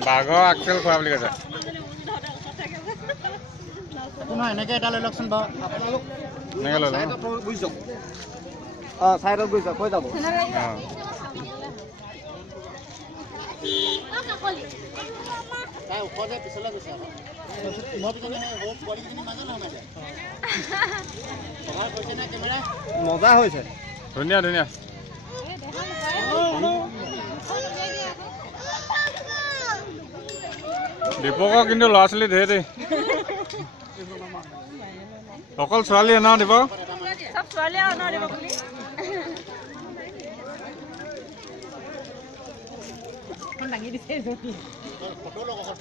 বাঘৰ আগফেল খোৱা বুলি কৈছে এনেকৈ এটা লৈ লওকচোন বাৰু আপোনালোক এনেকৈ লৈ লওঁ বুজি যাওক অঁ চাইডত বুজি যাওক কৈ যাব ওপৰতে পিছলৈ গৈছে মজা হৈছে ধুনীয়া ধুনীয়া দীপকৰ কিন্তু ল'ৰা ছোৱালী ধেৰ দেই অকল ছোৱালী ন দীপক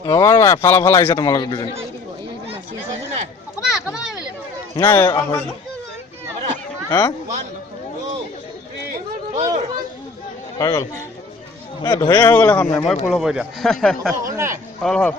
ৰবা ৰবা এফাল এফাল আহিছে তোমালোক দুজনী নাই হা হৈ গ'ল ধুয়ে হৈ গ'ল এখন মেমৰি ফুল হ'ব এতিয়া হ'ল হ'ল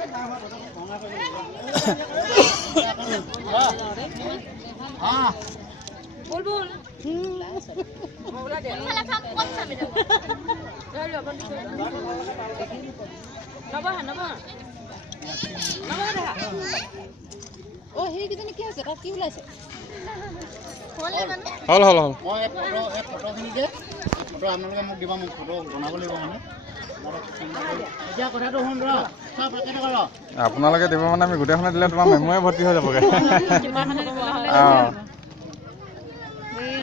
হ'ল হ'ল হ'ল আপোনালোকে মোক দিব মোক ফটো বনাব লাগিব মানে এতিয়া কথাটো শুন ৰ আপোনালোকে দিব মানে আমি গোটেইখনে দিলে তোমাৰ মেমৰি ভৰ্তি হৈ যাবগৈ